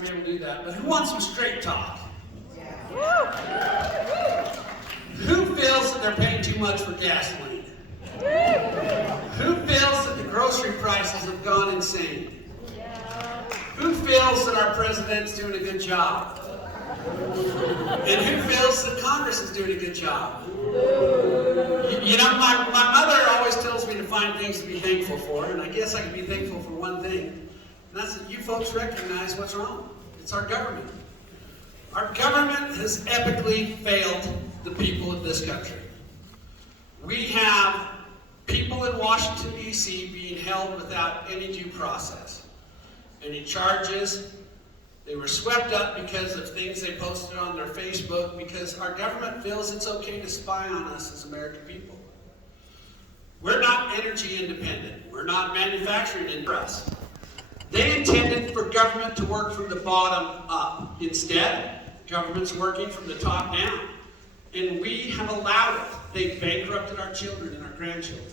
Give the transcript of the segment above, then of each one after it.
be able to do that, but who wants some straight talk? Who feels that they're paying too much for gasoline? Who feels that the grocery prices have gone insane? Who feels that our president's doing a good job? And who feels that Congress is doing a good job? You know, my mother always tells me to find things to be thankful for, and I guess I can be thankful for one thing, and that's that you folks recognize what's wrong. It's our government. Our government has epically failed the people of this country. We have people in Washington, D.C. being held without any due process, any charges. They were swept up because of things they posted on their Facebook, because our government feels it's okay to spy on us as American people. We're not energy independent. We're not manufacturing independent. They intended for government to work from the bottom up. Instead, government's working from the top down. And we have allowed it. They've bankrupted our children and our grandchildren.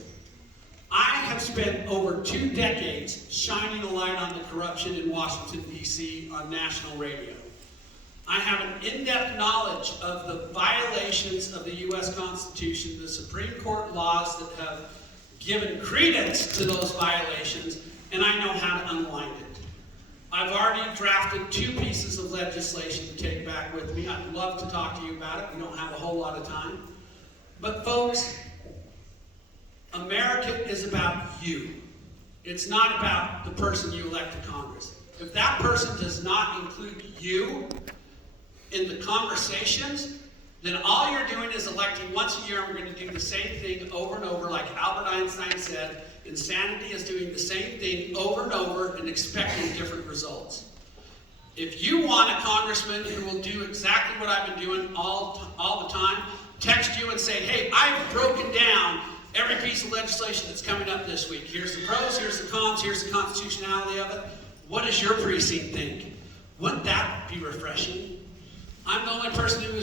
I have spent over 2 decades shining a light on the corruption in Washington, D.C. on national radio. I have an in-depth knowledge of the violations of the U.S. Constitution, the Supreme Court laws that have given credence to those violations, and I know how to unwind it. I've already drafted 2 pieces of legislation to take back with me. I'd love to talk to you about it. We don't have a whole lot of time. But folks, America is about you. It's not about the person you elect to Congress. If that person does not include you in the conversations, then all you're doing is electing once a year, and we're going to do the same thing over and over. Like Albert Einstein said, insanity is doing the same thing over and over and expecting different results. If you want a congressman who will do exactly what I've been doing all the time, text you and say, hey, I've broken down every piece of legislation that's coming up this week. Here's the pros, here's the cons, here's the constitutionality of it. What does your precinct think? Wouldn't that be refreshing? I'm the only person who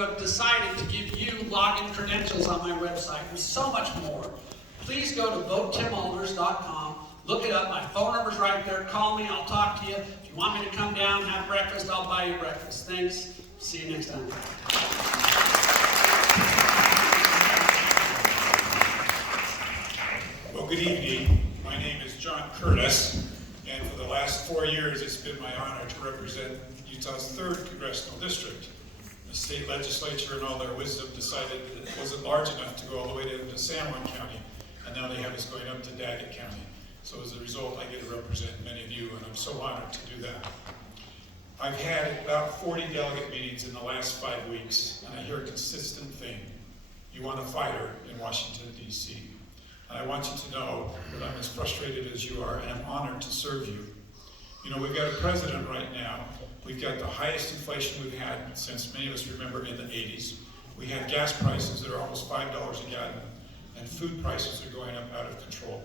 have decided to give you login credentials on my website and so much more. Please go to votetimalders.com, look it up, my phone number's right there, call me, I'll talk to you. If you want me to come down, have breakfast, I'll buy you breakfast. Thanks, see you next time. Well, good evening. My name is John Curtis, and for the last 4 years, it's been my honor to represent Utah's 3rd Congressional District. The state legislature, in all their wisdom, decided that it wasn't large enough to go all the way to San Juan County, and now they have us going up to Daggett County. So as a result, I get to represent many of you, and I'm so honored to do that. I've had about 40 delegate meetings in the last 5 weeks, and I hear a consistent thing. You want a fighter in Washington, D.C. And I want you to know that I'm as frustrated as you are, and I'm honored to serve you. You know, we've got a president right now. We've got the highest inflation we've had since many of us remember in the 80s. We have gas prices that are almost $5 a gallon, and food prices are going up out of control.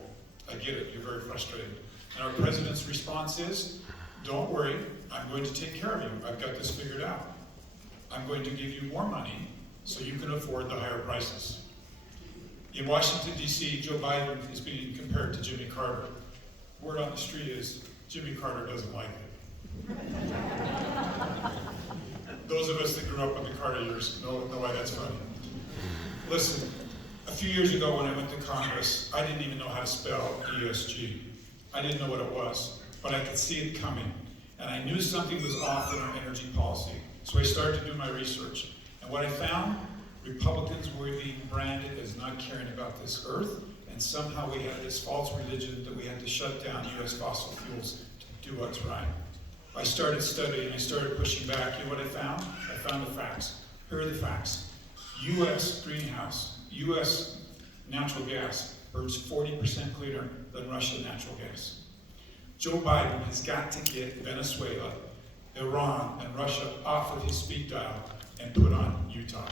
I get it, you're very frustrated. And our president's response is, don't worry, I'm going to take care of you. I've got this figured out. I'm going to give you more money so you can afford the higher prices. In Washington, D.C., Joe Biden is being compared to Jimmy Carter. Word on the street is, Jimmy Carter doesn't like it. Those of us that grew up with the Carter years know why that's funny. Listen, a few years ago when I went to Congress, I didn't even know how to spell ESG. I didn't know what it was, but I could see it coming. And I knew something was off in our energy policy. So I started to do my research. And what I found, Republicans were being branded as not caring about this earth, and somehow we had this false religion that we had to shut down U.S. fossil fuels to do what's right. I started studying, I started pushing back. You know what I found? I found the facts. Here are the facts. U.S. greenhouse, U.S. natural gas burns 40% cleaner than Russian natural gas. Joe Biden has got to get Venezuela, Iran, and Russia off of his speed dial and put on Utah.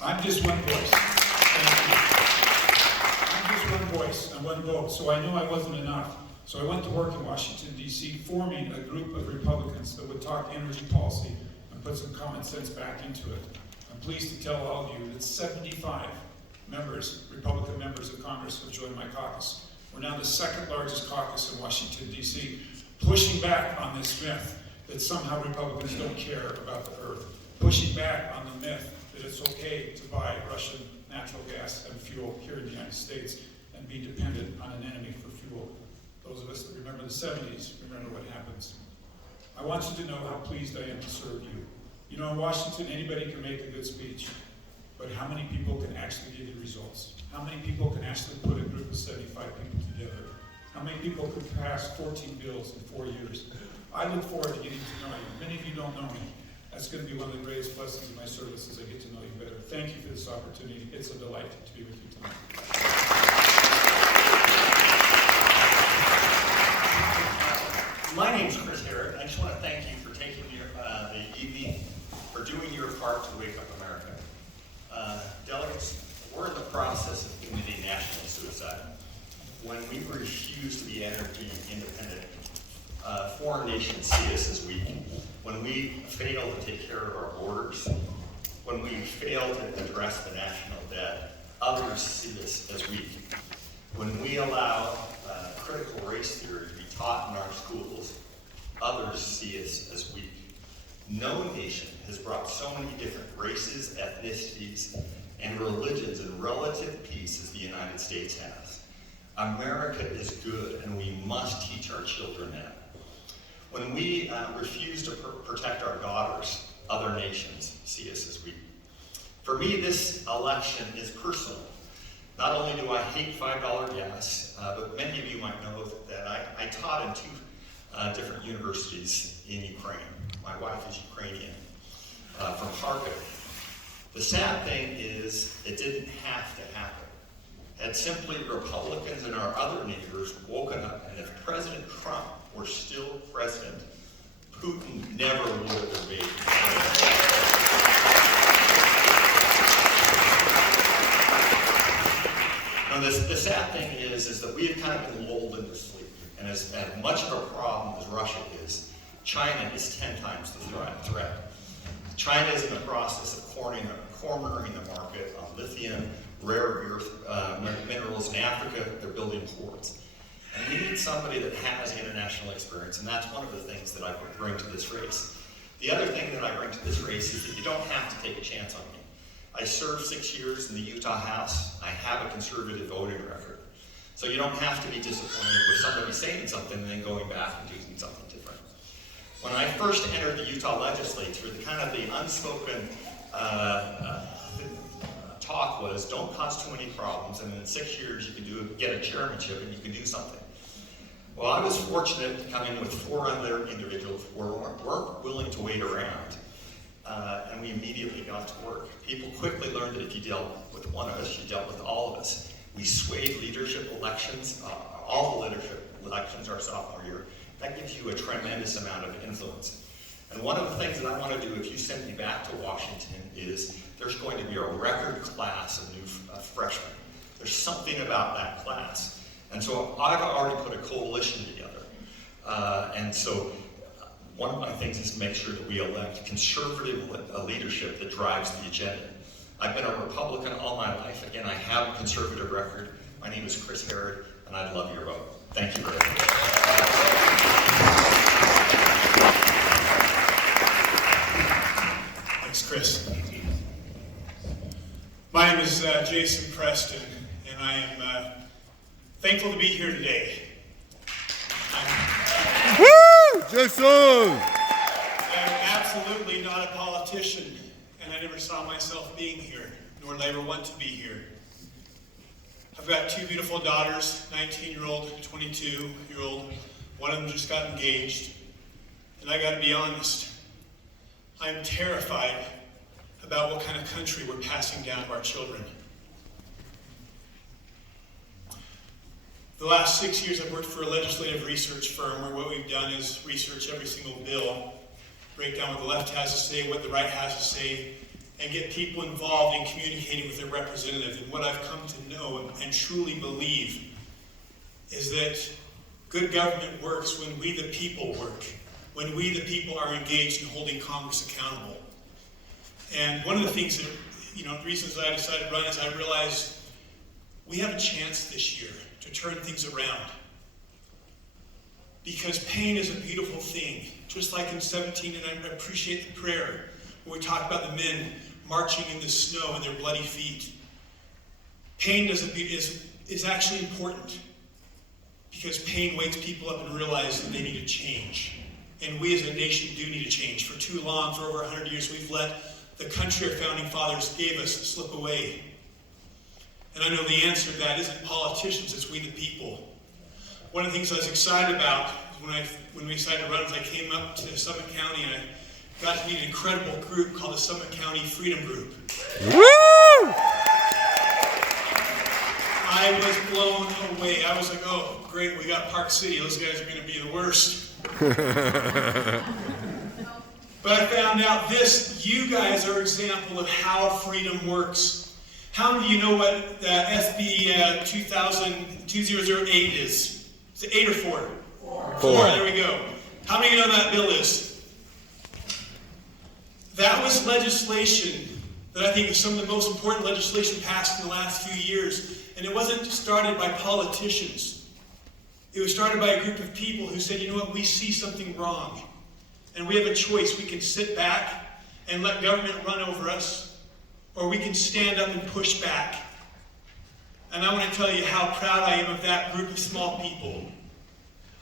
I'm just one voice. I'm just one voice and one vote, so I knew I wasn't enough. So I went to work in Washington, D.C., forming a group of Republicans that would talk energy policy and put some common sense back into it. I'm pleased to tell all of you that 75 members, Republican members of Congress, have joined my caucus. We're now the 2nd largest caucus in Washington, D.C. pushing back on this myth that somehow Republicans don't care about the earth, pushing back on the myth that it's okay to buy Russian natural gas and fuel here in the United States and be dependent on an enemy for fuel. Those of us that remember the 70s remember what happens. I want you to know how pleased I am to serve you. You know, in Washington, anybody can make a good speech, but how many people can actually give you results? How many people can actually put a group of 75 people together? How many people could pass 14 bills in 4 years? I look forward to getting to know you. Many of you don't know me. That's going to be one of the greatest blessings of my service as I get to know you better. Thank you for this opportunity. It's a delight to be with you tonight. My name's Chris Herrick. I just want to thank you for taking the evening, for doing your part to wake up America. Delegates, we're in the process of committing national suicide. When we refuse to be energy independent, foreign nations see us as weak. When we fail to take care of our borders, when we fail to address the national debt, others see us as weak. When we allow critical race theory to be taught in our schools, others see us as weak. No nation has brought so many different races, ethnicities, and religions in relative peace as the United States has. America is good, and we must teach our children that. When we refuse to protect our daughters, other nations see us as weak. For me, this election is personal. Not only do I hate $5 gas, but many of you might know that I taught in two different universities in Ukraine. My wife is Ukrainian, from Kharkiv. The sad thing is, it didn't have to happen. Had simply Republicans and our other neighbors woken up, and if President Trump were still president, Putin never would have invaded. Now, the sad thing is that we have kind of been lulled into sleep. And as much of a problem as Russia is, China is 10 times the threat. China is in the process of cornering the market on lithium, rare earth minerals in Africa. They're building ports. And we need somebody that has international experience, and that's one of the things that I bring to this race. The other thing that I bring to this race is that you don't have to take a chance on me. I served 6 years in the Utah House. I have a conservative voting record. So you don't have to be disappointed with somebody saying something and then going back and doing something different. When I first entered the Utah legislature, the unspoken talk was, don't cause too many problems, and in 6 years you can get a chairmanship and you can do something. Well, I was fortunate to come in with 4 other individuals who weren't willing to wait around, and we immediately got to work. People quickly learned that if you dealt with one of us, you dealt with all of us. We swayed leadership elections, all the leadership elections our sophomore year. That gives you a tremendous amount of influence. And one of the things that I want to do if you send me back to Washington is there's going to be a record class of new freshmen. There's something about that class. And so I've already put a coalition together. And so one of my things is to make sure that we elect conservative leadership that drives the agenda. I've been a Republican all my life. Again, I have a conservative record. My name is Chris Herrick, and I'd love your vote. Thank you very much. Thanks, Chris. My name is Jason Preston, and I am thankful to be here today. Woo! Jason! I'm absolutely not a politician, and I never saw myself being here, nor will I ever want to be here. I've got 2 beautiful daughters, 19-year-old, 22-year-old. One of them just got engaged. And I got to be honest, I'm terrified about what kind of country we're passing down to our children. The last 6 years I've worked for a legislative research firm where what we've done is research every single bill, break down what the left has to say, what the right has to say, and get people involved in communicating with their representatives. And what I've come to know and truly believe is that good government works when we the people work, when we the people are engaged in holding Congress accountable. And one of the things that, the reasons I decided to run is I realized we have a chance this year to turn things around. because pain is a beautiful thing. Just like in 17, and I appreciate the prayer, where we talk about the men marching in the snow in their bloody feet. Pain is actually important, because pain wakes people up and realize that they need to change. And we as a nation do need to change. For too long, for over 100 years, we've let the country our founding fathers gave us slip away. And I know the answer to that isn't politicians, it's we the people. One of the things I was excited about when we decided to run is I came up to Summit County and I got to meet an incredible group called the Summit County Freedom Group. Woo! I was blown away. I was like, oh, great, we got Park City. Those guys are going to be the worst. But I found out you guys are an example of how freedom works. How many of you know what SB 2008 is? Is it 8 or 4? 4. There we go. How many of you know that bill is? That was legislation that I think is some of the most important legislation passed in the last few years. And it wasn't started by politicians. It was started by a group of people who said, you know what, we see something wrong. And we have a choice. We can sit back and let government run over us, or we can stand up and push back. And I want to tell you how proud I am of that group of small people.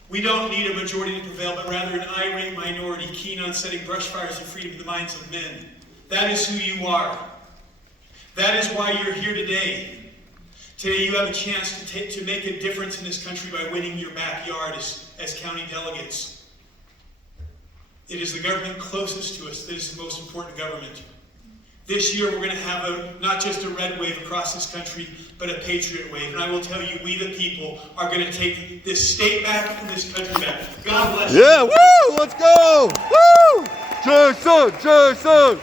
We don't need a majority to prevail, but rather an irate minority keen on setting brush fires of freedom in the minds of men. That is who you are. That is why you're here today. Today you have a chance to make a difference in this country by winning your backyard as county delegates. It is the government closest to us that is the most important government. This year we're going to have not just a red wave across this country, but a patriot wave. And I will tell you, we the people are going to take this state back and this country back. God bless you. Yeah, woo! Let's go! Woo! Jason!